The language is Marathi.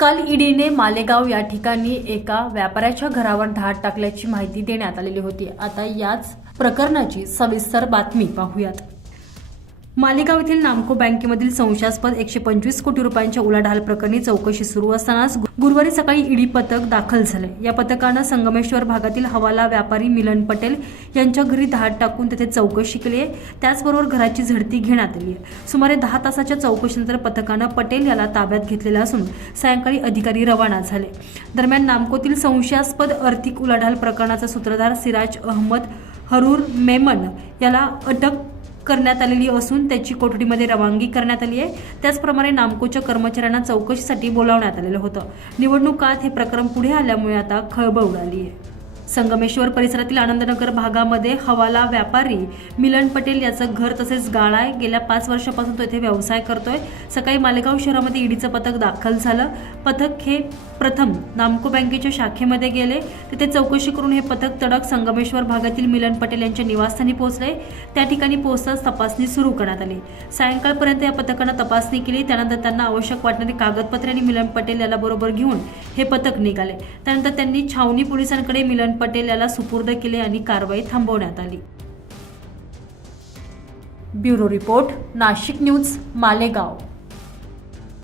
काल ईडीने मालेगाव या ठिकाणी एका व्यापाऱ्याच्या घरावर धाड टाकल्याची माहिती देण्यात आलेली होती. आता याच प्रकरणाची सविस्तर बातमी पाहूयात. मालेगाव येथील नामको बँकेमधील संशयास्पद एकशे पंचवीस कोटी रुपयांच्या उलाढाल प्रकरणी चौकशी सुरू असतानाच गुरुवारी सकाळी ईडी पथक दाखल झाले. या पथकानं संगमेश्वर भागातील हवाला व्यापारी मिलन पटेल यांच्या घरी धाड टाकून तेथे चौकशी केली आहे. त्याचबरोबर घराची झडती घेण्यात आली आहे. सुमारे दहा तासाच्या चौकशीनंतर पथकानं पटेल याला ताब्यात घेतलेलं असून सायंकाळी अधिकारी रवाना झाले. दरम्यान नामकोतील संशयास्पद आर्थिक उलाढाल प्रकरणाचा सूत्रधार सिराज अहमद हरूर मेमन याला अटक करण्यात आलेली असून त्याची कोठडीमध्ये रवानगी करण्यात आली आहे. त्याचप्रमाणे नामकोच्या कर्मचाऱ्यांना चौकशीसाठी बोलावण्यात आलेलं होतं. निवडणुकात हे प्रकरण पुढे आल्यामुळे आता खळबळ उडाली आहे. संगमेश्वर परिसरातील आनंदनगर भागामध्ये हवाला व्यापारी मिलन पटेल याचं घर तसेच गाळा आहे. गेल्या पाच वर्षापासून तो येथे व्यवसाय करतोय. सकाळी मालेगाव शहरामध्ये ईडीचं पथक दाखल झालं. पथक हे प्रथम नामको बँकेच्या शाखेमध्ये गेले. तिथे चौकशी करून हे पथक तडक संगमेश्वर भागातील मिलन पटेल यांच्या निवासस्थानी पोहोचले. त्या ठिकाणी पोहोचताच तपासणी सुरू करण्यात आली. सायंकाळपर्यंत या पथकानं तपासणी केली. त्यानंतर त्यांना आवश्यक वाटणारी कागदपत्रे आणि मिलन पटेल याला बरोबर घेऊन हे पथक निघाले. त्यानंतर त्यांनी छावणी पोलिसांकडे मिलन पटेल याला सुपूर्द केले आणि कारवाई थांबवण्यात आली. Bureau report Nashik news Malegaon.